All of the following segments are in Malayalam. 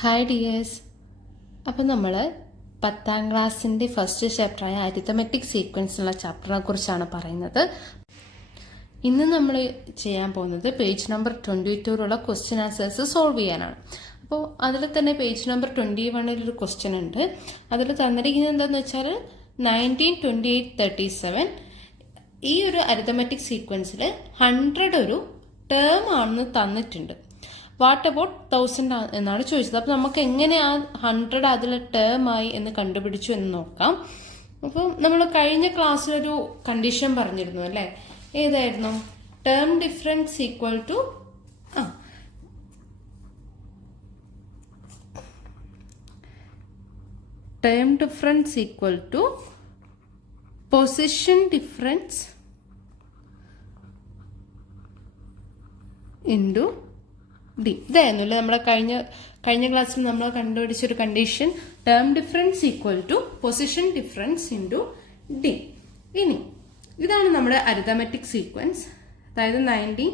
Hi dears. അപ്പോൾ നമ്മൾ 10ാം ക്ലാസ്സിൻ്റെ ഫസ്റ്റ് ചാപ്റ്ററായ അരിത്തമെറ്റിക് സീക്വൻസിലുള്ള ചാപ്റ്ററിനെ കുറിച്ചാണ് പറയുന്നത്. ഇന്ന് നമ്മൾ ചെയ്യാൻ പോകുന്നത് പേജ് നമ്പർ 22ലുള്ള ക്വസ്റ്റ്യൻ ആൻസേഴ്സ് സോൾവ് ചെയ്യാനാണ്. അപ്പോൾ അതിൽ തന്നെ പേജ് നമ്പർ 21 ഒരു ക്വസ്റ്റ്യൻ ഉണ്ട്. അതിൽ തന്നിരിക്കുന്നത് എന്താണെന്ന് വെച്ചാൽ 19, 28, 37 ഈ ഒരു അരിത്തമെറ്റിക് സീക്വൻസിൽ 100 ഒരു ടേം ആണെന്ന് തന്നിട്ടുണ്ട്. വാട്ട് അബൌട്ട് 1000 എന്നാണ് ചോദിച്ചത്. അപ്പോൾ നമുക്ക് എങ്ങനെ ആ 100 അതിൽ ടേം ആയി എന്ന് കണ്ടുപിടിച്ചു എന്ന് നോക്കാം. അപ്പോൾ നമ്മൾ കഴിഞ്ഞ ക്ലാസ്സിലൊരു കണ്ടീഷൻ പറഞ്ഞിരുന്നു അല്ലേ? ഏതായിരുന്നു? Term difference equal to term difference equal to position difference into D. ഇതായിരുന്നല്ലേ നമ്മുടെ കഴിഞ്ഞ ക്ലാസ്സിൽ നമ്മൾ കണ്ടുപിടിച്ചൊരു condition. Term difference equal to position difference into D. ഇനി ഇതാണ് നമ്മുടെ അരിത്തമെറ്റിക് സീക്വൻസ്. അതായത് 19,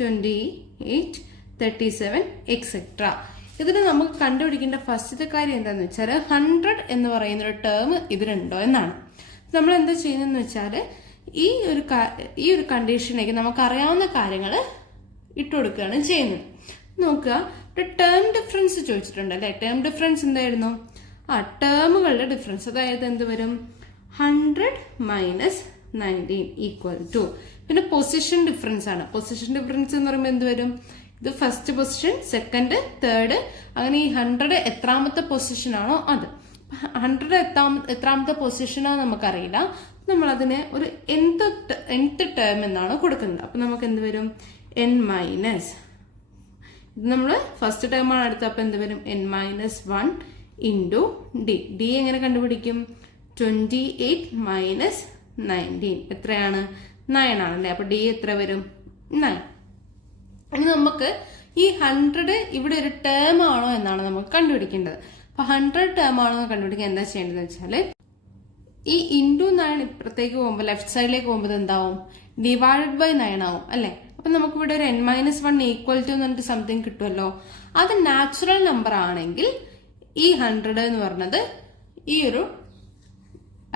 28, 37 എക്സെട്ര. ഇതിന് നമുക്ക് കണ്ടുപിടിക്കേണ്ട ഫസ്റ്റത്തെ കാര്യം എന്താണെന്ന് വെച്ചാൽ 100 എന്ന് പറയുന്ന ഒരു ടേം ഇതിലുണ്ടോ എന്നാണ്. നമ്മൾ എന്താ ചെയ്യുന്നതെന്ന് വെച്ചാൽ ഈ ഒരു കണ്ടീഷനിലേക്ക് നമുക്കറിയാവുന്ന കാര്യങ്ങൾ ഇട്ടുകൊടുക്കുകയാണ് ചെയ്യുന്നത്. നോക്കുക, ഒരു ടേം ഡിഫറൻസ് ചോദിച്ചിട്ടുണ്ട് അല്ലെ? ടേം ഡിഫറൻസ് എന്തായിരുന്നു? ടേമുകളുടെ ഡിഫറൻസ്. അതായത് എന്ത് വരും? 100 മൈനസ് 19 ഈക്വൽ ടു. പിന്നെ പൊസിഷൻ ഡിഫറൻസ് ആണ്. പൊസിഷൻ ഡിഫറൻസ് എന്ന് പറയുമ്പോൾ എന്ത് വരും? ഇത് ഫസ്റ്റ് പൊസിഷൻ, സെക്കൻഡ്, തേർഡ്, അങ്ങനെ ഈ 100 എത്രാമത്തെ പൊസിഷൻ ആണോ അത്. 100 എത്രാമത്തെ പൊസിഷനാണ് നമുക്കറിയില്ല. നമ്മൾ അതിനെ ഒരു nth ടേം എന്നാണ് കൊടുക്കുന്നത്. അപ്പൊ നമുക്ക് എന്ത് വരും? n മൈനസ്, ഇത് നമ്മൾ ഫസ്റ്റ് ടേം ആണ് എടുത്തത്. അപ്പൊ എന്ത് വരും? n-1 into D. ഡി എങ്ങനെ കണ്ടുപിടിക്കും? 28 മൈനസ് 19 എത്രയാണ്? 9 ആണല്ലേ? അപ്പൊ ഡി എത്ര വരും? 9. ഇനി നമുക്ക് ഈ 100 ഇവിടെ ഒരു ടേം ആണോ എന്നാണ് നമുക്ക് കണ്ടുപിടിക്കേണ്ടത്. അപ്പൊ 100 ടേം ആണോ എന്ന് കണ്ടുപിടിക്കാൻ എന്താ ചെയ്യേണ്ടതെന്ന് വെച്ചാല് ഈ ഇൻറ്റു 9 ഇപ്പുറത്തേക്ക് പോകുമ്പോൾ ലെഫ്റ്റ് സൈഡിലേക്ക് പോകുമ്പോൾ എന്താവും? ഡിവൈഡഡ് ബൈ 9 ആവും അല്ലെ? അപ്പൊ നമുക്ക് ഇവിടെ ഒരു n-1 ഈക്വൽ ടു എന്ന് പറഞ്ഞിട്ട് സംതിങ് കിട്ടുമല്ലോ. അത് നാച്ചുറൽ നമ്പർ ആണെങ്കിൽ ഈ 100 എന്ന് പറഞ്ഞത് ഈ ഒരു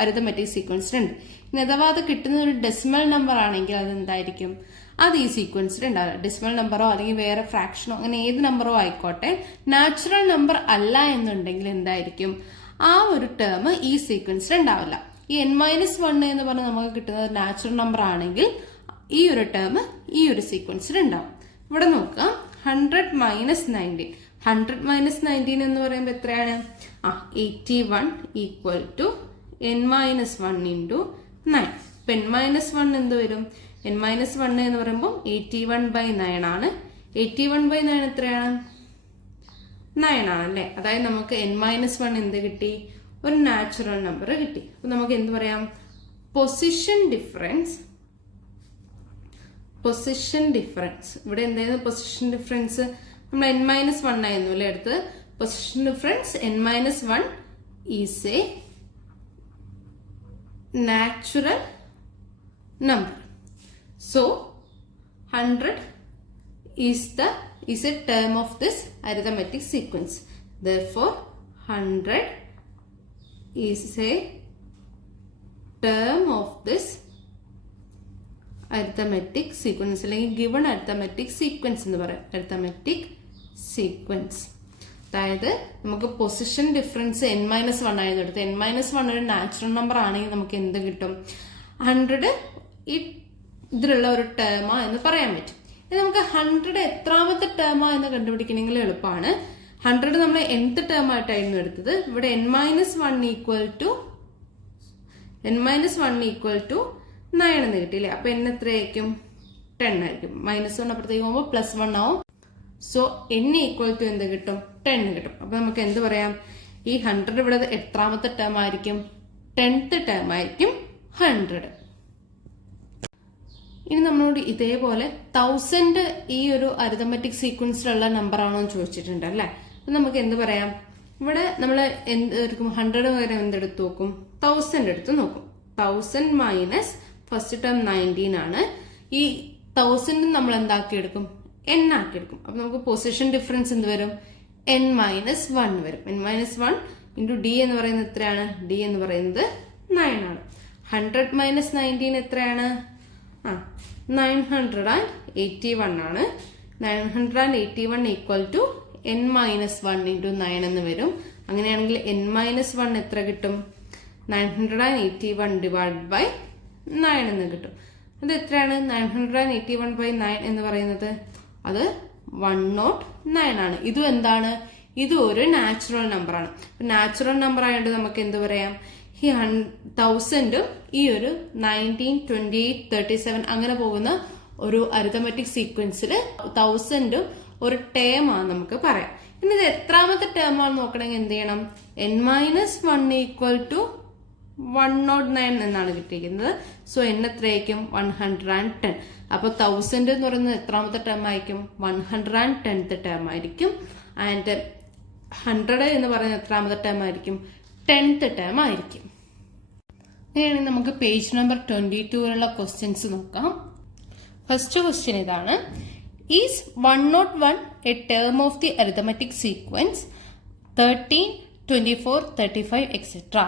അരിത്തമെറ്റിക് സീക്വൻസിലുണ്ട്. ഇനി അഥവാ അത് കിട്ടുന്ന ഒരു ഡെസിമൽ നമ്പർ ആണെങ്കിൽ അത് എന്തായിരിക്കും? അത് ഈ സീക്വൻസിൽ ഉണ്ടാവില്ല. ഡെസിമൽ നമ്പറോ അല്ലെങ്കിൽ വേറെ ഫ്രാക്ഷനോ അങ്ങനെ ഏത് നമ്പറോ ആയിക്കോട്ടെ, നാച്ചുറൽ നമ്പർ അല്ല എന്നുണ്ടെങ്കിൽ എന്തായിരിക്കും? ആ ഒരു ടേം ഈ സീക്വൻസിൽ ഉണ്ടാവില്ല. ഈ n-1 എന്ന് പറഞ്ഞാൽ നമുക്ക് കിട്ടുന്നത് നാച്ചുറൽ നമ്പർ ആണെങ്കിൽ ഈ ഒരു ടേം ഈ ഒരു സീക്വൻസിൽ ഉണ്ടാവും. ഇവിടെ നോക്കുക, 100 മൈനസ് 19. 100 മൈനസ് 19 എന്ന് പറയുമ്പോൾ എത്രയാണ്? 81 ഈക്വൽ ടു n-1 ഇൻറ്റു 9. ഇപ്പൊ n-1 എന്ത് വരും? n-1 എന്ന് പറയുമ്പോൾ 81/9 ആണ്. 81/9 എത്രയാണ്? 9 ആണല്ലേ? അതായത് നമുക്ക് n-1 എന്ത് കിട്ടി? ഒരു നാച്ചുറൽ നമ്പർ കിട്ടി. അപ്പൊ നമുക്ക് എന്ത് പറയാം? Position difference. ഇവിടെ എന്തായിരുന്നു പൊസിഷൻ ഡിഫറൻസ്? നമ്മൾ n-1 ആയിരുന്നു അല്ലേ എടുത്തത്. Position difference n-1 is A natural number. So 100 is a term of this arithmetic sequence. Therefore 100 is a term of this arithmetic sequence. അല്ലെങ്കിൽ given arithmetic sequence എന്ന് പറയാം. arithmetic sequence. അതായത് നമുക്ക് പൊസിഷൻ ഡിഫറൻസ് n-1 ആയിരുന്നു എടുത്ത്. n-1 ഒരു നാച്ചുറൽ നമ്പർ ആണെങ്കിൽ നമുക്ക് എന്ത് കിട്ടും? 100 ഈ ഇതിലുള്ള ഒരു ടേമാ എന്ന് പറയാൻ പറ്റും. ഇനി നമുക്ക് 100 എത്രാമത്തെ ടേമാ എന്ന് കണ്ടുപിടിക്കണമെങ്കിൽ എളുപ്പമാണ്. 100 നമ്മൾ nth ടേം ആയിട്ടായിരുന്നു എടുത്തത്. ഇവിടെ n-1 ഈക്വൽ ടു n-1 എന്ന് കിട്ടിയില്ലേ? അപ്പൊ n എത്രയായിരിക്കും? 10 ആയിരിക്കും. -1 അപ്പുറത്തേക്ക് പോകുമ്പോൾ +1 ആവും. സോ n ഈക്വൽ ടു എന്ത് കിട്ടും? 10 കിട്ടും. അപ്പൊ നമുക്ക് എന്ത് പറയാം? ഈ 100 ഇവിടെ എത്രാമത്തെ ടേം ആയിരിക്കും? 10th ടേം ആയിരിക്കും 100. ഇനി നമ്മളോട് ഇതേപോലെ 1000 ഈ ഒരു അരിത്തമെറ്റിക് സീക്വൻസിലുള്ള നമ്പർ ആണോ എന്ന് ചോദിച്ചിട്ടുണ്ട് അല്ലെ? അപ്പൊ നമുക്ക് എന്ത് പറയാം? ഇവിടെ നമ്മൾ എന്ത് എടുക്കും? 100 പകരം എന്തെടുത്ത് നോക്കും? 1000 എടുത്ത് നോക്കും. 1000 മൈനസ് ഫസ്റ്റ് ടേം 19 ആണ്. ഈ 1000 നമ്മൾ എന്താക്കി എടുക്കും? n ആക്കി എടുക്കും. അപ്പൊ നമുക്ക് പൊസിഷൻ ഡിഫറൻസ് എന്ത് വരും? n-1 വരും. n-1 ഇൻറ്റു ഡി എന്ന് പറയുന്നത് എത്രയാണ്? ഡി എന്ന് പറയുന്നത് 9 ആണ്. 100 മൈനസ് 19 എത്രയാണ്? 981 ആണ്. 981 ഈക്വൽ ടു n-1 ഇൻറ്റു 9 എന്ന് വരും. അങ്ങനെയാണെങ്കിൽ n-1 എത്ര കിട്ടും? 981 ഡിവൈഡ് ബൈ 9 എന്ന് കിട്ടും. അത് എത്രയാണ്? 981 ബൈ 9 എന്ന് പറയുന്നത് അത് 109 ആണ്. ഇതും എന്താണ്? ഇത് ഒരു നാച്ചുറൽ നമ്പർ ആണ്. നാച്ചുറൽ നമ്പർ ആയതുകൊണ്ട് നമുക്ക് എന്ത് പറയാം? ഈ 1000ഉം ഈ ഒരു 19, 28, 37 അങ്ങനെ പോകുന്ന ഒരു അരിത്തമെറ്റിക് സീക്വൻസിൽ 1000ഉം ഒരു ടേം ആണ് നമുക്ക് പറയാം. ഇനി ഇത് എത്രാമത്തെ ടേം ആണെന്ന് നോക്കണമെങ്കിൽ എന്ത് ചെയ്യണം? n-1 ഈക്വൽ ടു 109 എന്നാണ് കിട്ടിയിരിക്കുന്നത്. സോ n എത്രയായിരിക്കും? 110. അപ്പൊ 1000 എന്ന് പറയുന്നത് എത്രാമത്തെ ടേം ആയിരിക്കും? 110th ടേം ആയിരിക്കും. ആൻഡ് 100 എന്ന് പറയുന്നത് എത്രാമത്തെ ടേം ആയിരിക്കും? 10th ടേം ആയിരിക്കും. അങ്ങനെയാണെങ്കിൽ നമുക്ക് പേജ് നമ്പർ 22 ക്വസ്റ്റ്യൻസ് നോക്കാം. ഫസ്റ്റ് ക്വസ്റ്റ്യൻ ഇതാണ്. Is 101 A term of the arithmetic sequence 13, 24, 35 etcetera?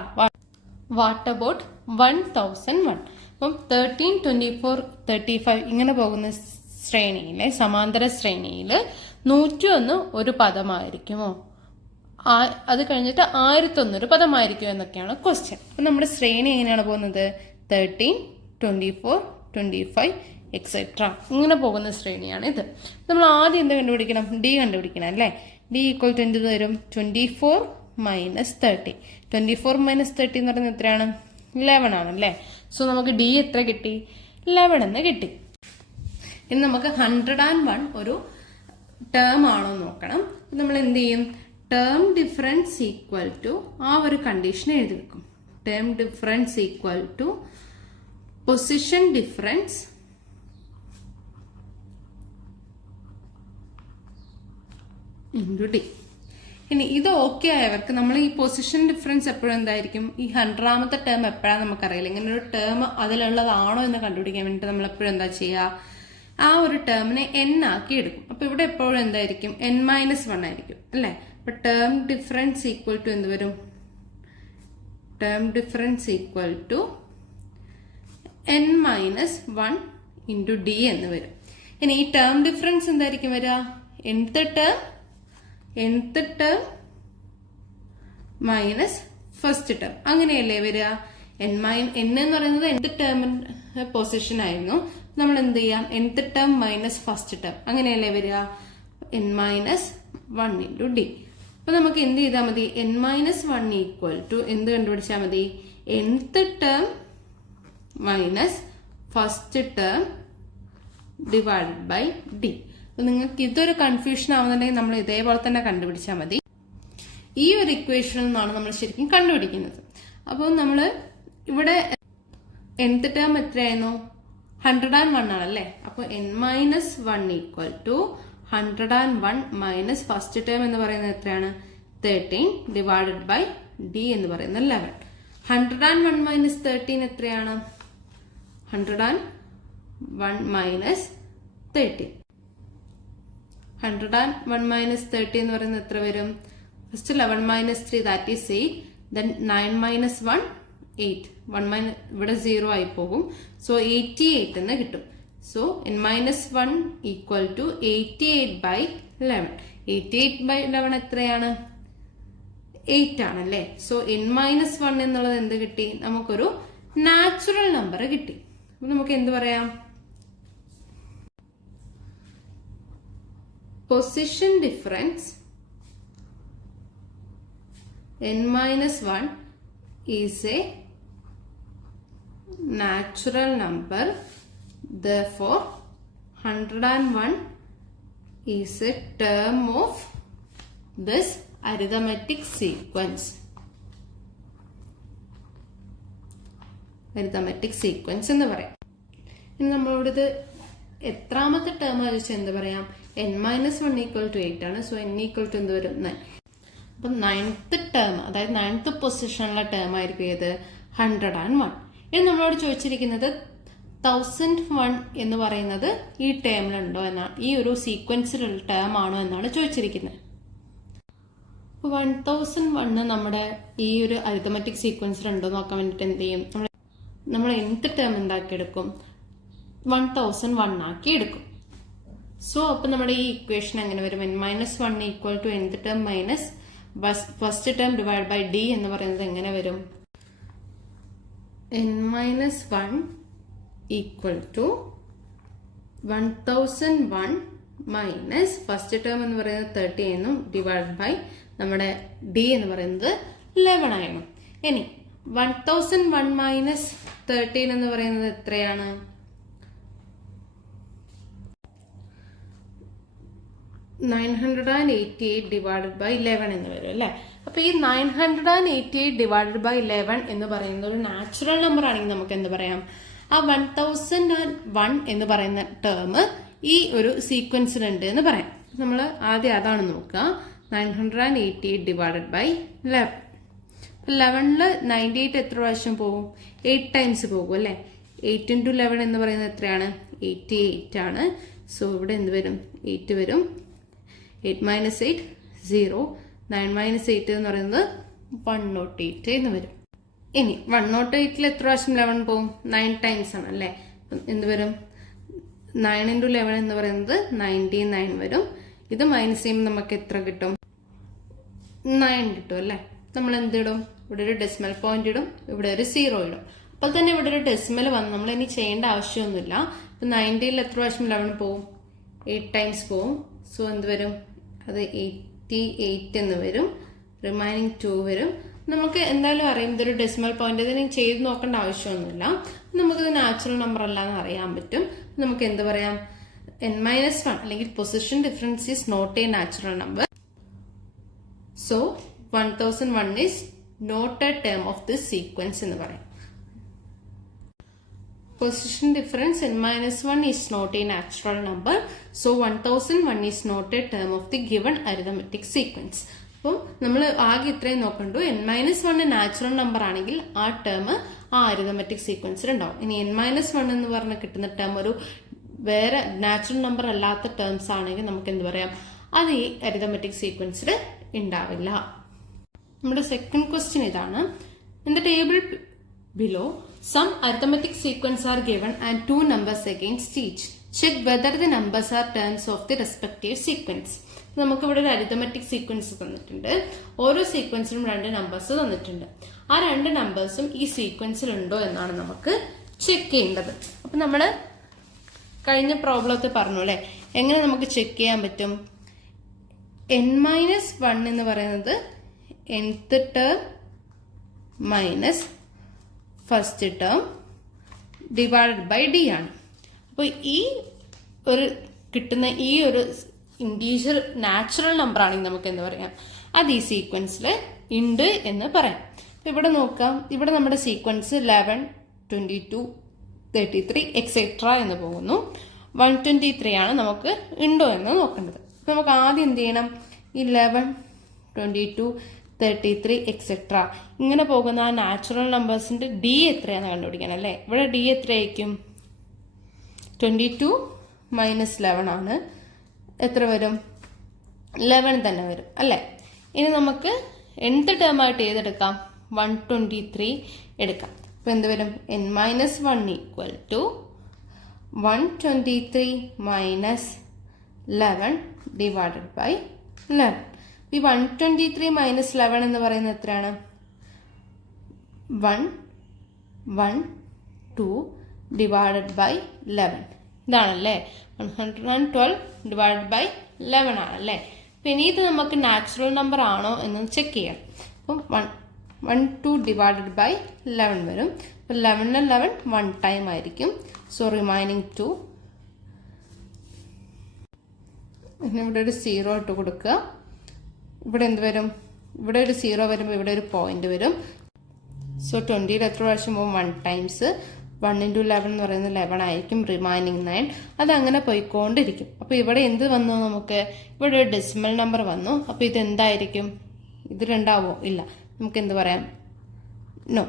What about 1001? അപ്പം 13, 24, 35 ഇങ്ങനെ പോകുന്ന ശ്രേണിയിലെ സമാന്തര ശ്രേണിയിൽ 101 ഒരു പദമായിരിക്കുമോ? അത് കഴിഞ്ഞിട്ട് 1001 ഒരു പദമായിരിക്കുമോ എന്നൊക്കെയാണ് ക്വസ്റ്റ്യൻ. അപ്പം നമ്മുടെ ശ്രേണി എങ്ങനെയാണ് പോകുന്നത്? 13, 24, 25 എക്സെട്ര ഇങ്ങനെ പോകുന്ന ശ്രേണിയാണ് ഇത്. നമ്മൾ ആദ്യം എന്ത് കണ്ടുപിടിക്കണം? ഡി കണ്ടുപിടിക്കണം അല്ലേ? ഡി ഈക്വൽ ടു എന്ത് വരും? 24 മൈനസ് 30. 24 മൈനസ് 30 എന്ന് പറയുന്നത് എത്രയാണ്? 11 ആണല്ലേ? സോ നമുക്ക് ഡി എത്ര കിട്ടി? 11 എന്ന് കിട്ടി. ഇനി നമുക്ക് 101 ഒരു ടേം ആണോ നോക്കണം. നമ്മൾ എന്ത് ചെയ്യും? ടേം ഡിഫറൻസ് ഈക്വൽ ടു ആ ഒരു കണ്ടീഷൻ എഴുതി വെക്കും. Term difference equal to position difference into D. ഇനി ഇത് ഓക്കെ ആയവർക്ക് നമ്മൾ ഈ പൊസിഷൻ ഡിഫറൻസ് എപ്പോഴും എന്തായിരിക്കും? ഈ 100ാമത്തെ ടേം എപ്പോഴാണ് നമുക്കറിയില്ല. ഇങ്ങനെ ഒരു ടേം അതിലുള്ളതാണോ എന്ന് കണ്ടുപിടിക്കാൻ വേണ്ടിയിട്ട് നമ്മൾ എപ്പോഴും എന്താ ചെയ്യുക? ആ ഒരു ടേമിനെ n ആക്കി എടുക്കും. അപ്പൊ ഇവിടെ എപ്പോഴും എന്തായിരിക്കും? n-1 ആയിരിക്കും അല്ലെ? അപ്പൊ ടേം ഡിഫറൻസ് ഈക്വൽ ടു എന്ത് വരും? Term difference equal to n-1 into d എന്ന് വരും. ഇനി ഈ ടേം ഡിഫറൻസ് എന്തായിരിക്കും വരിക? nth term minus first term അങ്ങനെയല്ലേ വരിക? n എന്ന് പറയുന്നത് nth ടേമിന്റെ പൊസിഷൻ ആയിരുന്നു. നമ്മൾ എന്ത് ചെയ്യാം? nth term minus first term അങ്ങനെയല്ലേ വരിക? n-1 into D. അപ്പൊ നമുക്ക് എന്ത് ചെയ്താൽ മതി? n-1 ഈക്വൽ ടു എന്ത് കണ്ടുപിടിച്ചാൽ മതി? nth term minus first term divide by d. നിങ്ങൾക്ക് ഇതൊരു കൺഫ്യൂഷൻ ആവുന്നുണ്ടെങ്കിൽ നമ്മൾ ഇതേപോലെ തന്നെ കണ്ടുപിടിച്ചാൽ മതി. ഈ ഒരു ഇക്വേഷനിൽ നിന്നാണ് നമ്മൾ ശരിക്കും കണ്ടുപിടിക്കുന്നത്. അപ്പോൾ നമ്മൾ ഇവിടെ nth ടേം എത്രയായിരുന്നു? 101 ആണല്ലേ? അപ്പോൾ n-1 equal to 101 minus first term എന്ന് പറയുന്നത് എത്രയാണ്? 13 ഡിവൈഡഡ് ബൈ ഡി എന്ന് പറയുന്നത് 11. 101 മൈനസ് 13 എത്രയാണ്? 101 മൈനസ് 13. 101 മൈനസ് 30 എന്ന് പറയുന്നത് എത്ര വരും? First 11 minus 3 that is 8. Then 9 minus 1 8. 1 ഇവിടെ 0 ആയി പോകും. സോ 88 എന്ന് കിട്ടും. So n-1 equal to 88 by 11. 88 by 11 എത്രയാണ്? 8 ആണല്ലേ? സോ n-1 എന്നുള്ളത് എന്ത് കിട്ടി? നമുക്കൊരു നാച്ചുറൽ നമ്പർ കിട്ടി. അപ്പൊ നമുക്ക് എന്ത് പറയാം? Position difference n-1 is a natural number, therefore 101 is a term of this arithmetic sequence. arithmetic sequence എന്ന് പറയാം. ഇനി നമ്മളോട് എത്രാമത്തെ ടേം ചോദിച്ചാൽ എന്ത് പറയാം? n-1 ഈക്വൽ ടു 8 ആണ്. സോ n ഈക്വൽ ടു എന്ത് വരും? 9. അപ്പം 9th ടേം, അതായത് 9th പൊസിഷനിലെ ടേം ആയിരിക്കും ഏത്? 101. ഇനി നമ്മളോട് ചോദിച്ചിരിക്കുന്നത് 1001 എന്ന് പറയുന്നത് ഈ ടേമിലുണ്ടോ എന്നാണ്, ഈ ഒരു സീക്വൻസിലുള്ള ടേം ആണോ എന്നാണ് ചോദിച്ചിരിക്കുന്നത്. 1001 നമ്മുടെ ഈ ഒരു അരിത്തമെറ്റിക് സീക്വൻസിൽ ഉണ്ടോ നോക്കാൻ വേണ്ടിയിട്ട് എന്ത് ചെയ്യും, നമ്മൾ nth ടേം എന്താക്കി എടുക്കും, 1001 ആക്കി എടുക്കും. സോ അപ്പൊ നമ്മുടെ ഈ ഇക്വേഷൻ എങ്ങനെ വരും, n-1 equal to nth term minus first term divide by d എന്ന് പറയുന്നത് എങ്ങനെ വരും, n-1 equal to 1001 minus first term എന്ന് പറയുന്നത് 30 എന്നും ഡിവൈഡ് ബൈ നമ്മുടെ d എന്ന് പറയുന്നത് 11 ആയിരുന്നു. ഇനി 1001 മൈനസ് 13 എന്ന് പറയുന്നത് എത്രയാണ്, 988 ഡിവൈഡഡ് ബൈ 11 എന്ന് വരും അല്ലെ. അപ്പൊ ഈ 988 ഡിവൈഡഡ് ബൈ 11 എന്ന് പറയുന്നത് ഒരു നാച്ചുറൽ നമ്പർ ആണെങ്കിൽ നമുക്ക് എന്ത് പറയാം, ആ 1001 എന്ന് പറയുന്ന ടേം ഈ ഒരു സീക്വൻസിലുണ്ട് എന്ന് പറയാം. നമ്മൾ ആദ്യം അതാണ് നോക്കുക. 988 ഡിവൈഡഡ് ബൈ 11. 11ല് 98 എത്ര പ്രാവശ്യം പോകും, 8 ടൈംസ് പോകും അല്ലെ. 8 into 11 എന്ന് പറയുന്നത് എത്രയാണ്, 88 ആണ്. സോ ഇവിടെ എന്ത് വരും, 8 വരും. 8 minus 8 0. 9 minus 8 എന്ന് പറയുന്നത് 108 എന്ന് വരും. ഇനി 108ൽ എത്ര പ്രാവശ്യം 11 പോകും, 9 ടൈംസ് ആണ് അല്ലെ. എന്ത് വരും, 9 into 11 എന്ന് പറയുന്നത് 99 വരും. ഇത് മൈനസ് ചെയ്യുമ്പോൾ നമുക്ക് എത്ര കിട്ടും, 9 കിട്ടും അല്ലെ. നമ്മൾ എന്ത് ഇടും, ഇവിടെ ഒരു ഡെസിമൽ പോയിന്റ് ഇടും, ഇവിടെ ഒരു 0 ഇടും. അപ്പോൾ തന്നെ ഇവിടെ ഒരു ഡെസിമൽ വന്ന് നമ്മൾ ഇനി ചെയ്യേണ്ട ആവശ്യമൊന്നുമില്ല. ഇപ്പൊ 90ൽ എത്ര പ്രാവശ്യം 11 പോവും, 8 ടൈംസ് പോവും. സോ എന്ത് വരും, അത് 88 എന്ന് വരും. റിമൈനിങ് 2 വരും. നമുക്ക് എന്തായാലും അറിയാം ഇതൊരു ഡെസിമൽ പോയിന്റ്, ഇതിന് ചെയ്ത് നോക്കേണ്ട ആവശ്യമൊന്നുമില്ല. നമുക്കിത് നാച്ചുറൽ നമ്പർ അല്ലാന്ന് അറിയാൻ പറ്റും. നമുക്ക് എന്ത് പറയാം, n-1 അല്ലെങ്കിൽ position difference is not a natural number. So 1001 is not a term of this sequence എന്ന് പറയാം. Position difference n-1 is not a natural number. So 1001 is not a term of the given arithmetic sequence. അപ്പോൾ നമ്മൾ ആകെ ഇത്രയും നോക്കണ്ടു. n-1 നാച്ചുറൽ നമ്പർ ആണെങ്കിൽ ആ ടേം ആ അരിതമെറ്റിക് സീക്വൻസിൽ ഉണ്ടാവും. ഇനി n-1 എന്ന് പറഞ്ഞ് കിട്ടുന്ന ടേം ഒരു വേറെ നാച്ചുറൽ നമ്പർ അല്ലാത്ത ടേംസ് ആണെങ്കിൽ നമുക്ക് എന്ത് പറയാം, അത് ഈ അരിതമെറ്റിക് സീക്വൻസിൽ ഉണ്ടാവില്ല. നമ്മുടെ സെക്കൻഡ് ക്വസ്റ്റ്യൻ ഇതാണ്. In the table below, some arithmetic sequence are given and 2 numbers against each. Check whether the numbers are terms of the respective sequence. നമുക്ക് ഇവിടെ ഒരു അരിതമെറ്റിക് സീക്വൻസ് തന്നിട്ടുണ്ട്. ഓരോ സീക്വൻസിലും 2 നമ്പേഴ്സ് തന്നിട്ടുണ്ട്. ആ 2 നമ്പേഴ്സും ഈ സീക്വൻസിൽ ഉണ്ടോ എന്നാണ് നമുക്ക് ചെക്ക് ചെയ്യേണ്ടത്. അപ്പൊ നമ്മൾ കഴിഞ്ഞ പ്രോബ്ലത്തിൽ പറഞ്ഞു അല്ലെ, എങ്ങനെ നമുക്ക് ചെക്ക് ചെയ്യാൻ പറ്റും, n-1 എന്ന് പറയുന്നത് nth term minus first term divided by d ആണ്. അപ്പോൾ ഈ ഒരു കിട്ടുന്ന ഈ ഒരു ഇൻറ്റീജർ നാച്ചുറൽ നമ്പർ ആണെങ്കിൽ നമുക്ക് എന്താ പറയാം, അത് ഈ സീക്വൻസിൽ ഉണ്ട് എന്ന് പറയാം. ഇവിടെ നോക്കാം, ഇവിടെ നമ്മുടെ സീക്വൻസ് 11, 22, 33 എക്സെട്ര എന്ന് പോകുന്നു. 123 ആണ് നമുക്ക് ഉണ്ടോ എന്ന് നോക്കേണ്ടത്. നമുക്ക് ആദ്യം എന്ത് ചെയ്യണം, 11, 22, 33 എക്സെട്ര ഇങ്ങനെ പോകുന്ന ആ നാച്ചുറൽ നമ്പേഴ്സിന്റെ ഡി എത്രയാണെന്ന് കണ്ടുപിടിക്കണം അല്ലേ. ഇവിടെ ഡി എത്രയായിരിക്കും, 22 മൈനസ് 11 ആണ്. എത്ര വരും, 11 തന്നെ വരും അല്ലേ. ഇനി നമുക്ക് nth ടേം ആയിട്ട് ഏതെടുക്കാം, 123 എടുക്കാം. അപ്പൊ എന്ത് വരും, n-1 equal to 123 minus 11 divided by 11. ഈ 123 മൈനസ് 11 എന്ന് പറയുന്നത് എത്രയാണ്, 112 ഡിവൈഡഡ് ബൈ 11. ഇതാണല്ലേ 112 ഡിവൈഡഡ് ബൈ 11 ആണല്ലേ. പിന്നെ ഇത് നമുക്ക് നാച്ചുറൽ നമ്പർ ആണോ എന്ന് ചെക്ക് ചെയ്യാം. അപ്പം 112 ഡിവൈഡഡ് ബൈ 11 വരും. അപ്പം 11 1 ടൈം ആയിരിക്കും. So remaining 2. പിന്നെ ഇവിടെ ഒരു 0 ഇട്ട് കൊടുക്കുക. ഇവിടെ എന്ത് വരും, ഇവിടെ ഒരു 0 വരുമ്പോൾ ഇവിടെ ഒരു പോയിന്റ് വരും. സോ 20ൽ എത്ര പ്രാവശ്യം പോകും, 1 ടൈംസ്. 1 into 11 എന്ന് പറയുന്നത് 11 ആയിരിക്കും. റിമൈനിങ് 9. അതങ്ങനെ പോയിക്കൊണ്ടിരിക്കും. അപ്പോൾ ഇവിടെ എന്ത് വന്നു, നമുക്ക് ഇവിടെ ഒരു ഡെസിമൽ നമ്പർ വന്നു. അപ്പോൾ ഇത് എന്തായിരിക്കും, ഇത് 2 ആവോ, ഇല്ല. നമുക്ക് എന്ത് പറയാം, നോ.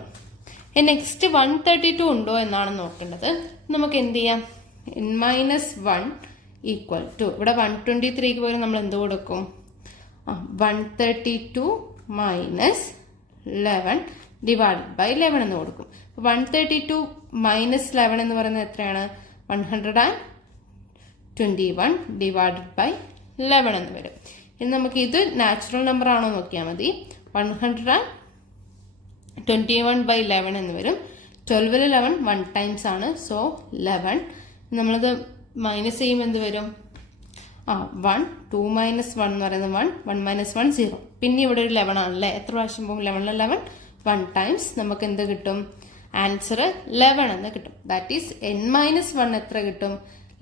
നെക്സ്റ്റ് 132 ഉണ്ടോ എന്നാണ് നോക്കേണ്ടത്. നമുക്ക് എന്ത് ചെയ്യാം, n-1 ഈക്വൽ ടു ഇവിടെ 123ക്ക് പകരം നമ്മൾ എന്ത് കൊടുക്കും, 132 മൈനസ് 11 ഡിവൈഡഡ് ബൈ 11 എന്ന് കൊടുക്കും. 132 മൈനസ് 11 എന്ന് പറയുന്നത് എത്രയാണ്? 121 ഡിവൈഡഡ് ബൈ 11 എന്ന് വരും. ഇനി നമുക്ക് ഇത് നാച്ചുറൽ നമ്പർ ആണോ നോക്കിയാൽ മതി. 121 ബൈ 11 എന്ന് വരും. 12 11 1 ടൈംസ് ആണ്. സോ 11. നമ്മളത് മൈനസ് ചെയ്യുമ്പോൾ എന്ത് വരും? 1 2 മൈനസ് 1 എന്ന് പറയുന്നത് 1 1 മൈനസ് 1 0. പിന്നെ ഇവിടെ ഒരു 11 ആണല്ലേ. എത്ര പ്രാവശ്യം പോകും? 11 11 1 ടൈംസ്. നമുക്ക് എന്ത് കിട്ടും? ആൻസർ 11 എന്ന് കിട്ടും. ദാറ്റ് ഈസ് n-1 എത്ര കിട്ടും?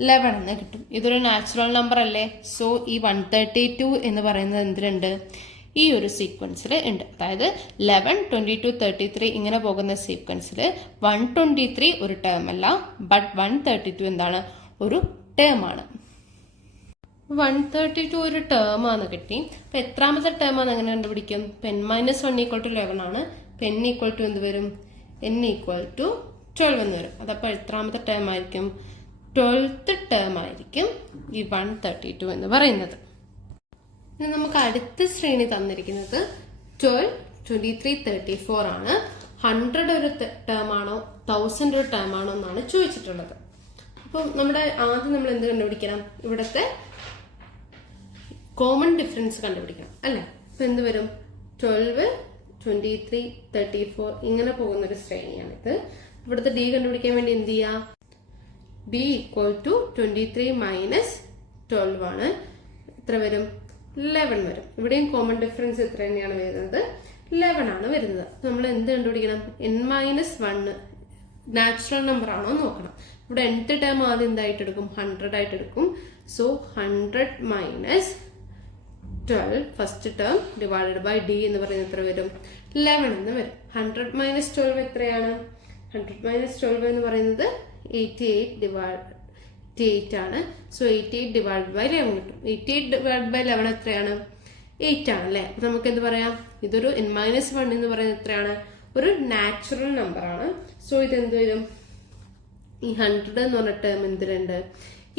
11 എന്ന് കിട്ടും. ഇതൊരു നാച്ചുറൽ നമ്പർ അല്ലേ. സോ ഈ 132 എന്ന് പറയുന്നത് എന്തിനുണ്ട്? ഈ ഒരു സീക്വൻസിൽ ഉണ്ട്. അതായത് 11 22 33 ഇങ്ങനെ പോകുന്ന സീക്വൻസിൽ 123 ഒരു ടേം അല്ല, ബട്ട് 132 എന്താണ്? ഒരു ടേം ആണ്. 132 ഒരു ടേം ആണ് കിട്ടി. അപ്പൊ എത്രാമത്തെ ടേം ആണ് അങ്ങനെ കണ്ടുപിടിക്കും? n-1 = 11 ആണ്. n ഈക്വൽ ടു എന്ത് വരും? n ഈക്വൽ ടു 12 എന്ന് വരും. അതപ്പോൾ എത്രാമത്തെ ടേം ആയിരിക്കും? 12th ടേം ആയിരിക്കും ഈ 132 എന്ന് പറയുന്നത്. ഇനി നമുക്ക് അടുത്ത ശ്രേണി തന്നിരിക്കുന്നത് 12 23 34 ആണ്. 100 ഒരു ടേം ആണോ 1000 ഒരു ടേം ആണോ എന്നാണ് ചോദിച്ചിട്ടുള്ളത്. അപ്പോൾ ആദ്യം നമ്മൾ എന്ത് കണ്ടുപിടിക്കണം? ഇവിടുത്തെ കോമൺ ഡിഫറൻസ് കണ്ടുപിടിക്കണം അല്ലേ. അപ്പൊ എന്ത് വരും? 12 23 34 ഇങ്ങനെ പോകുന്ന ഒരു ശ്രേണിയാണിത്. ഇവിടുത്തെ ഡി കണ്ടുപിടിക്കാൻ വേണ്ടി എന്ത് ചെയ്യാം? ഡി ഈക്വൽ ടു 23 മൈനസ് 12 ആണ്. എത്ര വരും? 11 വരും. ഇവിടെയും കോമൺ ഡിഫറൻസ് എത്ര തന്നെയാണ് വരുന്നത്? 11 ആണ് വരുന്നത്. നമ്മൾ എന്ത് കണ്ടുപിടിക്കണം? n-1 നാച്ചുറൽ നമ്പർ ആണോ നോക്കണം. ഇവിടെ nth ടേം ആദ്യം എന്തായിട്ട് എടുക്കും? 100 ആയിട്ട് എടുക്കും. So 100 minus 12 first term divided by d എന്ന് പറയുന്നത് എത്ര വരും? 11 എന്ന് വരും. 100 മൈനസ് 12 എത്രയാണ്? 100 മൈനസ് 12 എന്ന് പറയുന്നത് 88 ആണ്. സോ 88 ഡിവൈഡ് ബൈ 11 കിട്ടും. 88 ഡിവൈഡ് ബൈ 11 എത്രയാണ്? 8 ആണ് അല്ലേ. അപ്പൊ നമുക്ക് എന്ത് പറയാം? ഇതൊരു n-1 എന്ന് പറയുന്നത് എത്രയാണ്? ഒരു നാച്ചുറൽ നമ്പർ ആണ്. സോ ഇതെന്ത് വരും? ഈ 100 എന്ന് പറഞ്ഞ ടേം എന്തിലുണ്ട്?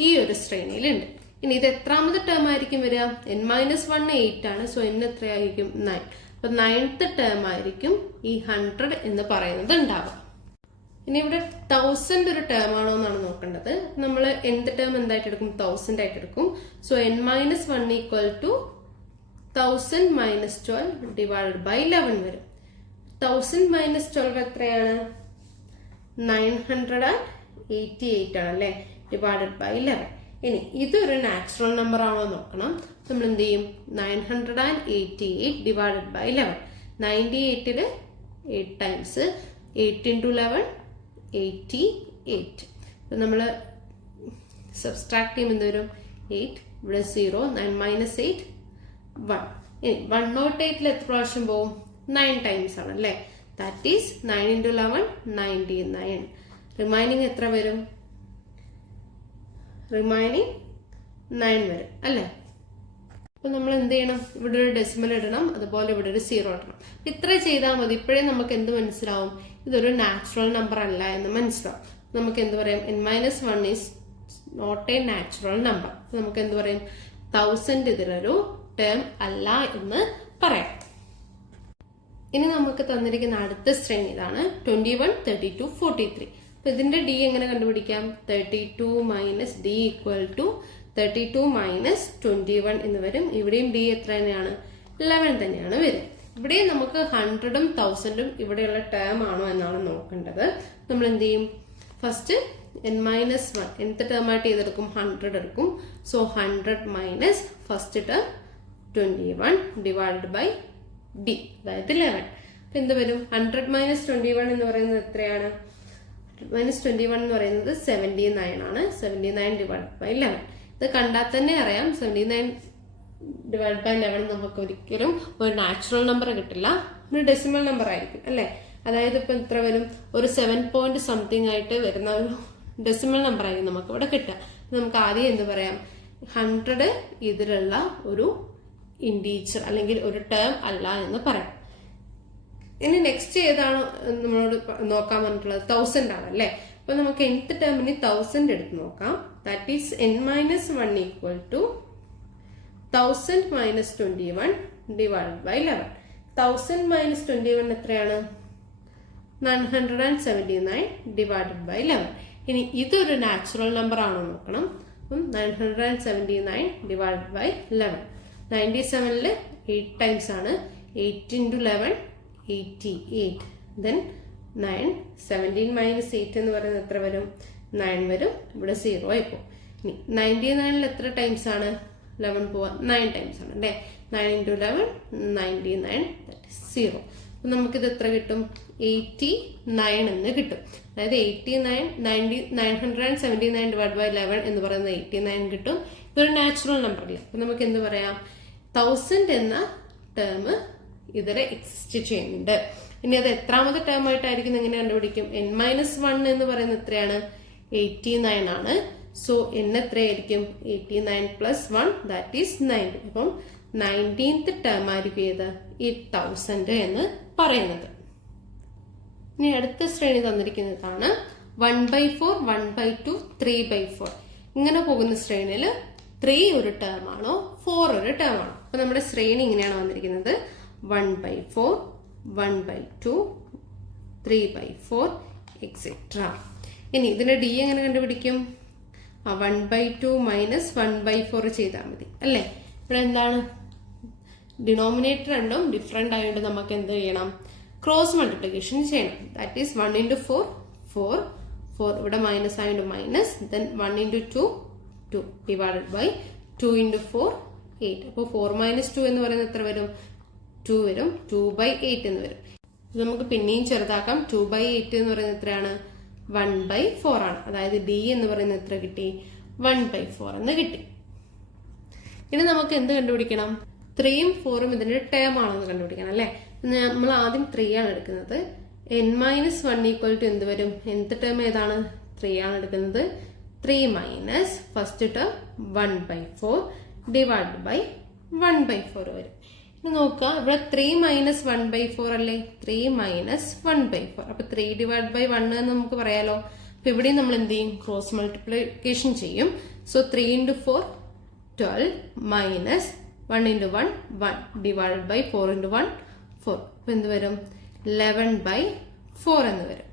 ഈ ഒരു ശ്രേണിയിലുണ്ട്. ഇനി ഇത് എത്രാമത്തെ ടേം ആയിരിക്കും വരിക? n-1 8 ആണ്. സോ n എത്രയായിരിക്കും? 9. അപ്പൊ 9th ടേം ആയിരിക്കും ഈ 100 എന്ന് പറയുന്നത് ഉണ്ടാവുക. ഇനി ഇവിടെ 1000 ഒരു ടേം ആണോ എന്നാണ് നോക്കേണ്ടത്. നമ്മൾ nth ടേം എന്തായിട്ട് എടുക്കും? 1000 ആയിട്ട് എടുക്കും. So n-1 equal to 1000 minus 12 divided by 11 വരും. 1000 മൈനസ് 12 എത്രയാണ്? 988 ആണ് അല്ലെ, ഡിവൈഡഡ് ബൈ 11. ഇനി ഇതൊരു നാച്ചുറൽ നമ്പർ ആണോ നോക്കണം. നമ്മൾ എന്ത് ചെയ്യും? 988 ഡിവൈഡഡ് ബൈ 11. 98ല് 8 times 8 into 11 88. അപ്പൊ നമ്മൾ സബ്സ്ട്രാക്ട് ചെയ്യുമ്പോൾ എന്ത് വരും? 8. ഇവിടെ 0. 9 മൈനസ് 8 1. ഇനി 108ൽ എത്ര പ്രാവശ്യം പോവും? 9 ടൈംസ് ആണ് അല്ലേ. That is 9 into 11 99. റിമൈനിങ് എത്ര വരും? റിമൈനിങ് 9 വരും അല്ലേ. അപ്പൊ നമ്മൾ എന്ത് ചെയ്യണം? ഇവിടെ ഒരു ഡെസിമൽ ഇടണം, അതുപോലെ ഇവിടെ ഒരു 0 ഇടണം. ഇത്ര ചെയ്താൽ മതി. ഇപ്പോഴേ നമുക്ക് എന്ത് മനസ്സിലാവും? ഇതൊരു നാച്ചുറൽ നമ്പർ അല്ല എന്ന് മനസ്സിലാവും. നമുക്ക് എന്ത് പറയാം? n-1 is not a natural number. നമുക്ക് എന്ത് പറയും? 1000 ഇതിലൊരു ടേം അല്ല എന്ന് പറയാം. ഇനി നമുക്ക് തന്നിരിക്കുന്ന അടുത്ത ശ്രേണി ഇതാണ് 21 32 43. അപ്പൊ ഇതിന്റെ ഡി എങ്ങനെ കണ്ടുപിടിക്കാം? 32 minus d equal to 32 minus 21 എന്ന് വരും. ഇവിടെയും ഡി എത്ര തന്നെയാണ്? 11 തന്നെയാണ് വരും. ഇവിടെയും നമുക്ക് 100ഉം 1000ഉം ഇവിടെയുള്ള ടേം ആണോ എന്നാണ് നോക്കേണ്ടത്. നമ്മൾ എന്ത് ചെയ്യും? ഫസ്റ്റ് n-1 nth ടേം ആയിട്ട് ചെയ്തെടുക്കും, 100 എടുക്കും. So 100 minus first term 21 divided by d, അതായത് 11. അപ്പൊ എന്ത് വരും? 100 മൈനസ് 21 എന്ന് പറയുന്നത് എത്രയാണ്? മൈനസ് 21 എന്ന് പറയുന്നത് 79 ആണ്. 79 ഡിവൈഡ് ബൈ 11. ഇത് കണ്ടാൽ തന്നെ അറിയാം 79 ഡിവൈഡ് ബൈ 11 നമുക്ക് ഒരിക്കലും ഒരു നാച്ചുറൽ നമ്പർ കിട്ടില്ല, ഒരു ഡെസിമൽ നമ്പർ ആയിരിക്കും അല്ലെ. അതായത് ഇപ്പൊ എത്ര വരും? ഒരു 7 പോയിന്റ് സംതിങ് ആയിട്ട് വരുന്ന ഒരു ഡെസിമൽ നമ്പർ ആയിരിക്കും നമുക്ക് ഇവിടെ കിട്ടുക. നമുക്ക് ആദ്യം എന്ത് പറയാം? 100 ഇതിലുള്ള ഒരു ഇൻഡീജർ അല്ലെങ്കിൽ ഒരു ടേം അല്ല എന്ന് പറയാം. ഇനി നെക്സ്റ്റ് ഏതാണ് നമ്മളോട് നോക്കാൻ പറഞ്ഞിട്ടുള്ളത്? 1000 ആണ് അല്ലെ. അപ്പൊ നമുക്ക് nth ടേമിന് 1000 എടുത്ത് നോക്കാം. That is n-1 equal to 1000 minus 21 divide by 11. 1000 minus 21 എത്രയാണ്? 979 ഡിവൈഡഡ് ബൈ 11. ഇനി ഇതൊരു നാച്ചുറൽ നമ്പർ ആണോ നോക്കണം. 979 ഡിവൈഡഡ് ബൈ 11. 97ൽ 8 ടൈംസ് ആണ്. 8 into 11 88. Then 9. 17 minus 8 എന്ന് പറയുന്നത് എത്ര വരും? 9 വരും. ഇവിടെ 0 ആയി പോകും. ഇനി 99ൽ എത്ര ടൈംസ് ആണ്? 11 പോവാ 9 ടൈംസ് ആണ് അല്ലേ. 9 into 11 99, that is 0. അപ്പം നമുക്കിത് എത്ര കിട്ടും? 89 എന്ന് കിട്ടും. അതായത് 979 ഡിവൈഡ് ബൈ 11 എന്ന് പറയുന്നത് 89 കിട്ടും. ഇതൊരു നാച്ചുറൽ നമ്പർ അല്ലേ. അപ്പം നമുക്ക് എന്ത് പറയാം? 1000 എന്ന ടേം ഇതിൽ എക്സിസ്റ്റ് ചെയ്യുന്നുണ്ട്. ഇനി അത് എത്രാമത്തെ ടേം ആയിട്ടായിരിക്കും എങ്ങനെ കണ്ടുപിടിക്കും? n-1 എന്ന് പറയുന്നത് എത്രയാണ്? 89 ആണ്. സോ n എത്രയായിരിക്കും? 89 plus 1, that is 90. അപ്പം 19th ടേം ആയിരിക്കും ഏത്? ഈ 1000 എന്ന് പറയുന്നത്. ഇനി അടുത്ത ശ്രേണി തന്നിരിക്കുന്നതാണ് 1/4, 1/2, 3/4. ഇങ്ങനെ പോകുന്ന ശ്രേണിയിൽ 3 ഒരു ടേം ആണോ 4 ഒരു ടേം ആണോ? അപ്പൊ നമ്മുടെ ശ്രേണി ഇങ്ങനെയാണ് വന്നിരിക്കുന്നത്. 1/4, 1/2, 3/4, എക്സെട്ര. ഇനി ഇതിന്റെ ഡി എങ്ങനെ കണ്ടുപിടിക്കും? 1/2 മൈനസ് 1/4 ചെയ്താൽ മതി അല്ലേ. ഇവിടെ എന്താണ്? ഡിനോമിനേറ്റർ രണ്ടും ഡിഫറെന്റ് ആയതുകൊണ്ട് നമുക്ക് എന്ത് ചെയ്യണം? ക്രോസ് മൾട്ടിപ്ലിക്കേഷൻ ചെയ്യണം. That is 1 into 4, 4. 4 ഇവിടെ മൈനസ് ആയതുകൊണ്ട് minus. Then 1 into 2, 2 divided by 2 into 4, 8. അപ്പോൾ 4 minus 2 എന്ന് പറയുന്നത് എത്ര വരും? 2 വരും. 2/8 എന്ന് വരും. ഇത് നമുക്ക് പിന്നെയും ചെറുതാക്കാം. 2/8 എന്ന് പറയുന്നത് എത്രയാണ്? 1/4 ആണ്. അതായത് ഡി എന്ന് പറയുന്നത് എത്ര കിട്ടി? 1/4 എന്ന് കിട്ടി. ഇനി നമുക്ക് എന്ത് കണ്ടുപിടിക്കണം? 3ഉം 4ഉം ഇതിന്റെ ടേം ആണെന്ന് കണ്ടുപിടിക്കണം അല്ലെ. നമ്മൾ ആദ്യം 3 ആണ് എടുക്കുന്നത്. n-1 ഈക്വൽ ടു എന്ത് വരും? nth ടേം ഏതാണ്? 3 ആണ് എടുക്കുന്നത്. 3 minus first term 1/4 divide by 1/4 വരും. ഇനി നോക്കുക, ഇവിടെ 3 മൈനസ് 1/4 അല്ലേ. 3 മൈനസ് 1/4. അപ്പൊ 3 ഡിവൈഡ് ബൈ 1 എന്ന് നമുക്ക് പറയാലോ. അപ്പൊ ഇവിടെ നമ്മൾ എന്ത് ചെയ്യും? ക്രോസ് മൾട്ടിപ്ലിക്കേഷൻ ചെയ്യും. So 3 into 4, 12 minus 1 into 1, 1 divide by 4 into 1, 4. അപ്പൊ എന്ത് വരും? 11/4 എന്ന് വരും.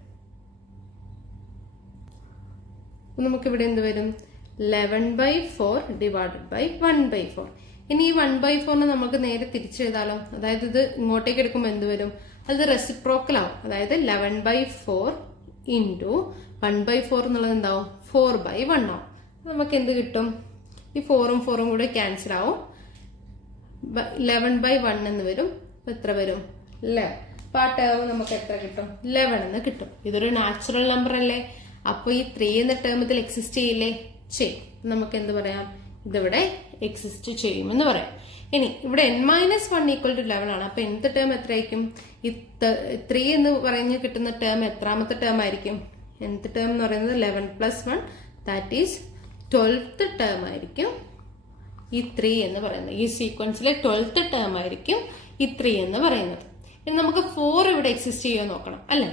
നമുക്കിവിടെ എന്ത് വരും? 11/4 ഡിവൈഡഡ് ബൈ 1/4. ഇനി ഈ 1/4 നമുക്ക് നേരെ തിരിച്ചെഴുതാലോ. അതായത് ഇത് ഇങ്ങോട്ടേക്ക് എടുക്കുമ്പോൾ എന്ത് വരും? അത് റെസിപ്രോക്കൽ ആവും. അതായത് 11/4 ഇൻറ്റു 1/4 എന്നുള്ളത് എന്താവും? 4/1 ആവും. നമുക്ക് എന്ത് കിട്ടും? ഈ 4ഉം 4ഉം കൂടെ ക്യാൻസൽ ആവും. 11/1 എന്ന് വരും. എത്ര വരും? 11. അപ്പൊ ആ ടേം നമുക്ക് എത്ര കിട്ടും? 11 എന്ന് കിട്ടും. ഇതൊരു നാച്ചുറൽ നമ്പർ അല്ലേ. അപ്പൊ ഈ 3 എന്ന ടേം ഇതിൽ എക്സിസ്റ്റ് ചെയ്യില്ലേ? ചെയ്യും. നമുക്ക് എന്ത് പറയാം? ഇതിവിടെ എക്സിസ്റ്റ് ചെയ്യുമെന്ന് പറയാം. ഇനി ഇവിടെ n-1 ഈക്വൽ ടു 11 ആണ്. അപ്പൊ nth ടേം എത്രയായിരിക്കും? ഈ 3 എന്ന് പറഞ്ഞ് കിട്ടുന്ന ടേം എത്രാമത്തെ ടേം ആയിരിക്കും? nth ടേം എന്ന് പറയുന്നത് 11 plus 1, that is 12th term ആയിരിക്കും ഈ 3 എന്ന് പറയുന്നത്. ഈ സീക്വൻസിലെ 12th ടേം ആയിരിക്കും ഈ 3 എന്ന് പറയുന്നത്. ഇനി നമുക്ക് 4 ഇവിടെ എക്സിസ്റ്റ് ചെയ്യാൻ നോക്കണം അല്ലേ.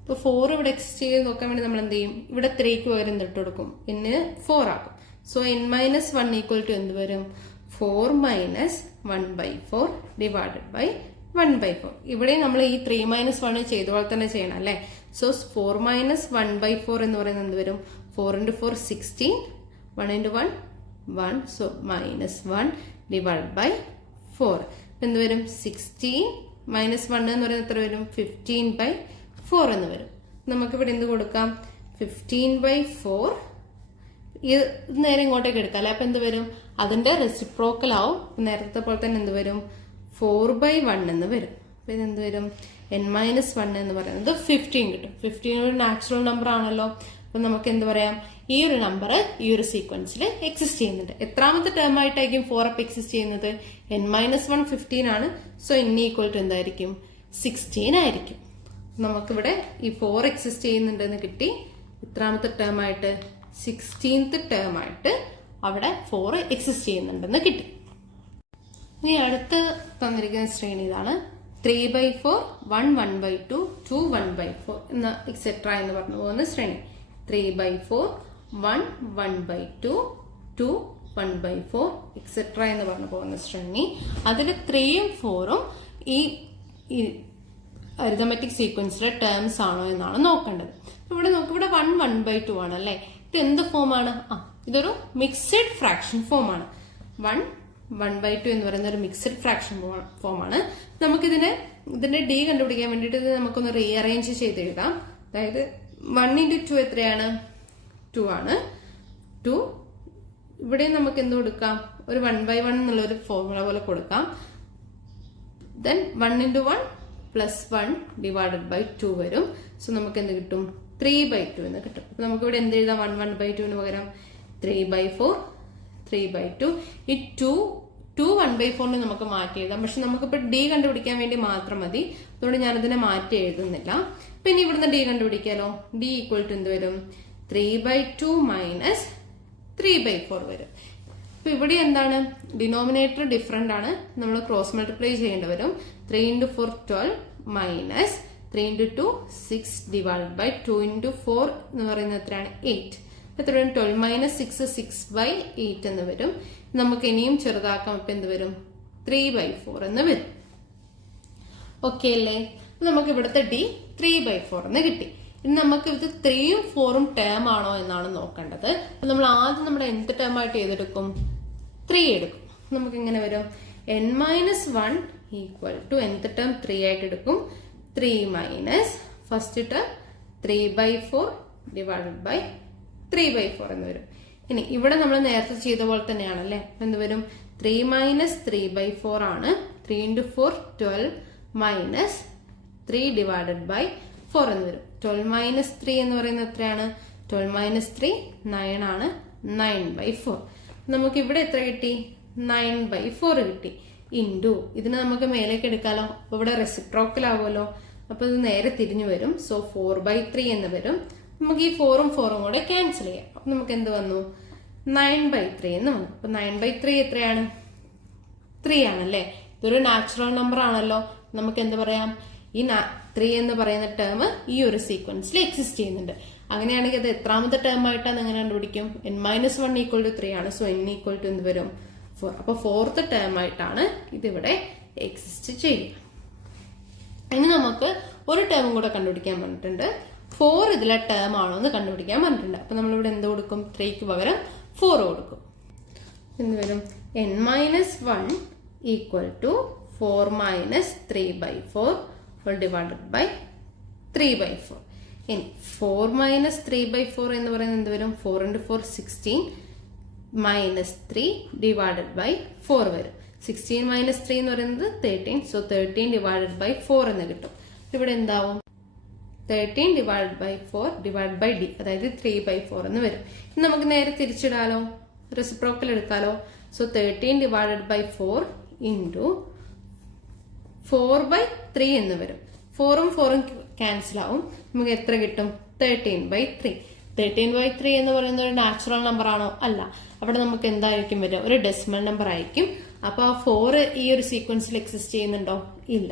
ഇപ്പൊ 4 ഇവിടെ എക്സിസ്റ്റ് ചെയ്ത് നോക്കാൻ വേണ്ടി നമ്മൾ എന്ത് ചെയ്യും? ഇവിടെ 3ക്ക് പകരം എന്തിട്ട് കൊടുക്കും? പിന്നെ 4 ആക്കും. സോ n-1 ഈക്വൽ ടു എന്ത് വരും? 4 മൈനസ് 1/4 ഡിവൈഡഡ് ബൈ 1/4. ഇവിടെ നമ്മൾ ഈ 3 മൈനസ് 1 ചെയ്ത പോലെ തന്നെ ചെയ്യണം അല്ലെ. സോ 4 മൈനസ് 1/4 എന്ന് പറയുന്നത് എന്ത് വരും? 4 into 4, 16. 1 into 1, 1. So minus 1 divide by 4. എന്ത് വരും? 16 മൈനസ് 1 എന്ന് പറയുന്നത് എത്ര വരും? 15/4 എന്ന് വരും. നമുക്കിവിടെ എന്ത് കൊടുക്കാം? 15/4. ഇത് നേരെ ഇങ്ങോട്ടേക്ക് എടുക്കാം അല്ലെ. അപ്പൊ എന്ത് വരും? അതിന്റെ റെസിപ്രോക്കൽ ആവും. നേരത്തെ പോലെ തന്നെ എന്ത് വരും? 4/1 എന്ന് വരും. അപ്പൊ ഇതെന്ത് വരും? n-1 എന്ന് പറയുന്നത് 15 കിട്ടും. 15 ഒരു നാച്ചുറൽ നമ്പർ ആണല്ലോ. അപ്പൊ നമുക്ക് എന്ത് പറയാം? ഈ ഒരു നമ്പർ ഈ ഒരു സീക്വൻസിൽ എക്സിസ്റ്റ് ചെയ്യുന്നുണ്ട്. എത്രാമത്തെ ടേം ആയിട്ടായിരിക്കും 4 അപ്പ് എക്സിസ്റ്റ് ചെയ്യുന്നത്? n-1 15 ആണ്. സോ n ഈക്വൽ ടു എന്തായിരിക്കും? 16 ആയിരിക്കും. നമുക്കിവിടെ ഈ 4 എക്സിസ്റ്റ് ചെയ്യുന്നുണ്ടെന്ന് കിട്ടി. എത്രാമത്തെ ടേം ആയിട്ട്? 16th ടേം ആയിട്ട് അവിടെ 4 എക്സിസ്റ്റ് ചെയ്യുന്നുണ്ടെന്ന് കിട്ടി. ഇനി അടുത്ത് തന്നിരിക്കുന്ന ശ്രേണി ഇതാണ്. 3/4, 1, 1/2, 2, 1/4 എന്ന എക്സെട്ര എന്ന് പറഞ്ഞു പോകുന്ന ശ്രേണി. 3/4, 1, 1/2, 2, 1/4 എക്സെട്ര എന്ന് പറഞ്ഞു പോകുന്ന ശ്രേണി. അതിൽ 3ഉം 4ഉം ഈ അരിതമെറ്റിക് സീക്വൻസിലെ ടേംസ് ആണോ എന്നാണ് നോക്കേണ്ടത്. ഇവിടെ നോക്ക്, ഇവിടെ 1 1/2 ആണ് അല്ലെ. ഇത് എന്ത് ഫോമാണ്? ഇതൊരു മിക്സഡ് ഫ്രാക്ഷൻ ഫോമാണ്. 1 1/2 എന്ന് പറയുന്ന ഒരു മിക്സഡ് ഫ്രാക്ഷൻ ഫോമാണ്. നമുക്കിതിന്റെ ഡി കണ്ടുപിടിക്കാൻ വേണ്ടിയിട്ട് ഇത് നമുക്കൊന്ന് റീഅറേഞ്ച് ചെയ്ത് എഴുതാം. അതായത് 1 × 2 എത്രയാണ്? 2 ആണ്. 2 ഇവിടെ നമുക്ക് എന്ത് കൊടുക്കാം? ഒരു 1/1 എന്നുള്ള ഒരു ഫോർമുല പോലെ കൊടുക്കാം. ദെൻ 1 × 1 + 1 / 2 വരും. സോ നമുക്ക് എന്ത് കിട്ടും? 3/2 എന്ന് കിട്ടും. അപ്പൊ നമുക്ക് ഇവിടെ എന്ത് എഴുതാം? 1 1/2 പകരം 3/4 3/2. ഈ 2 1/4 നമുക്ക് മാറ്റി എഴുതാം. പക്ഷെ നമുക്കിപ്പോ ഡി കണ്ടുപിടിക്കാൻ വേണ്ടി മാത്രം മതി. അതുകൊണ്ട് ഞാനതിനെ മാറ്റി എഴുതുന്നില്ല. പിന്നെ ഇവിടുന്ന് ഡി കണ്ടുപിടിക്കാലോ. ഡി = എന്ത് വരും? 3/2 - 3/4 വരും. അപ്പൊ ഇവിടെ എന്താണ്? ഡിനോമിനേറ്റർ ഡിഫറെന്റ് ആണ്. നമ്മൾ ക്രോസ് മൾട്ടിപ്ലൈ ചെയ്യേണ്ടി വരും. 3 × 4 12 - 3 × 2 6 / 2 × 4 എന്ന് പറയുന്നത് എത്രയാണ്? 8. എത്ര വരും? 12 - 6 6/8 എന്ന് വരും. നമുക്ക് ഇനിയും ചെറുതാക്കാം. ഇപ്പൊ എന്ത് വരും? 3/4 എന്ന് വരും. ഓക്കെ അല്ലേ? നമുക്ക് ഇവിടുത്തെ ഡി 3/4 എന്ന് കിട്ടി. ഇനി നമുക്ക് ഇത് 3ഉം 4ഉം ടേം ആണോ എന്നാണ് നോക്കേണ്ടത്. അപ്പൊ നമ്മൾ ആദ്യം നമ്മുടെ nth ടേം ആയിട്ട് ഏതെടുക്കും? 3 എടുക്കും. നമുക്ക് എങ്ങനെ വരും? n - 1 = nth ടേം 3 ആയിട്ട് എടുക്കും. 3 - ഫസ്റ്റ് ടേം 3/4 / 3/4 എന്ന് വരും. ഇനി ഇവിടെ നമ്മൾ നേരത്തെ ചെയ്ത പോലെ തന്നെയാണല്ലേ. എന്ത് വരും? 3 - 3/4 ആണ്. 3 × 4 12 - 3 / 4 എന്ന് വരും. 12 - 3 എന്ന് പറയുന്നത് എത്രയാണ്? 12 - 3 9 ആണ്. 9/4. നമുക്ക് ഇവിടെ എത്ര കിട്ടി? 9/4 കിട്ടി. ഇൻറ്റു ഇതിന് നമുക്ക് മേലേക്ക് എടുക്കാലോ. അപ്പൊ ഇവിടെ റെസിപ്രോക്കൽ ആവുമല്ലോ. അപ്പൊ ഇത് നേരെ തിരിഞ്ഞു വരും. സോ 4/3 എന്ന് വരും. നമുക്ക് ഈ 4ഉം 4ഉം കൂടെ ക്യാൻസൽ ചെയ്യാം. അപ്പൊ നമുക്ക് എന്ത് വന്നു? 9/3 എന്ന് വന്നു. അപ്പൊ 9/3 എത്രയാണ്? 3 ആണല്ലേ. ഇതൊരു നാച്ചുറൽ നമ്പർ ആണല്ലോ. നമുക്ക് എന്ത് പറയാം? ഈ 3 എന്ന് പറയുന്ന ടേം ഈ ഒരു സീക്വൻസിൽ എക്സിസ്റ്റ് ചെയ്യുന്നുണ്ട്. അങ്ങനെയാണെങ്കിൽ അത് എത്രാമത്തെ ടേം ആയിട്ടാണ് എങ്ങനെ കണ്ടുപിടിക്കും? n - 1 = 3 ആണ്. സോ n = എന്ത് വരും? 4. അപ്പൊ 4th ടേം ആയിട്ടാണ് ഇതിവിടെ എക്സിസ്റ്റ് ചെയ്യുക. ഇനി നമുക്ക് ഒരു ടേമും കൂടെ കണ്ടുപിടിക്കാൻ പറഞ്ഞിട്ടുണ്ട്. 4 ഇതിലെ ടേം ആണോ എന്ന് കണ്ടുപിടിക്കാൻ പറഞ്ഞിട്ടുണ്ട്. അപ്പൊ നമ്മളിവിടെ എന്ത് കൊടുക്കും? 3ക്ക് പകരം 4 കൊടുക്കും. എന്ത് വരും? n - 1 = 4 - 3/4 / 3/4. ഇനി 4 - 3/4 എന്ന് പറയുന്നത് എന്ത് വരും? 4 × 4 16 - 3 / 4 വരും. 16 - 3 എന്ന് പറയുന്നത് 13. സോ 13 / 4 എന്ന് കിട്ടും. ഇവിടെ എന്താവും? 13 / 4 / d, അതായത് 3/4 എന്ന് വരും. ഇനി നമുക്ക് നേരെ തിരിച്ചിടാലോ. റെസിപ്രോക്കൽ എടുക്കാലോ. സോ 13 / 4 × 4/3 എന്ന് വരും. 4ഉം 4ഉം ക്യാൻസൽ ആവും. നമുക്ക് എത്ര കിട്ടും? 13/3. 13/3 എന്ന് പറയുന്നത് ഒരു നാച്ചുറൽ നമ്പർ ആണോ? അല്ല. അവിടെ നമുക്ക് എന്തായിരിക്കും വരിക? ഒരു ഡെസിമൽ നമ്പർ ആയിരിക്കും. അപ്പൊ ആ 4 ഈ ഒരു സീക്വൻസിൽ എക്സിസ്റ്റ് ചെയ്യുന്നുണ്ടോ? ഇല്ല.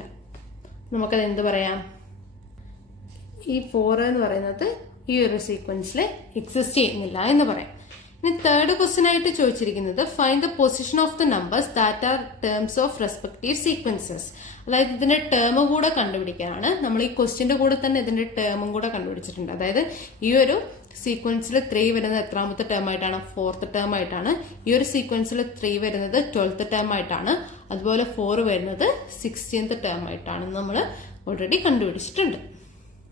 നമുക്കത് എന്ത് പറയാം? ഈ 4 എന്ന് പറയുന്നത് ഈ ഒരു സീക്വൻസിൽ എക്സിസ്റ്റ് ചെയ്യുന്നില്ല എന്ന് പറയാം. ഇനി തേർഡ് ക്വസ്റ്റ്യൻ ആയിട്ട് ചോദിച്ചിരിക്കുന്നത് find the position of the numbers that are terms of respective sequences. അതായത് ഇതിന്റെ ടേം കൂടെ കണ്ടുപിടിക്കാനാണ്. നമ്മൾ ഈ ക്വസ്റ്റ്യന്റെ കൂടെ തന്നെ ഇതിന്റെ ടേമും കൂടെ കണ്ടുപിടിച്ചിട്ടുണ്ട്. അതായത് ഈ ഒരു സീക്വൻസിൽ 3 വരുന്നത് എത്രാമത്തെ ടേം ആയിട്ടാണ്? 4th ടേം ആയിട്ടാണ്. ഈ ഒരു സീക്വൻസിൽ 3 വരുന്നത് 12th ടേം ആയിട്ടാണ്. അതുപോലെ 4 വരുന്നത് 16th ടേം ആയിട്ടാണ് നമ്മൾ ഓൾറെഡി കണ്ടുപിടിച്ചിട്ടുണ്ട്.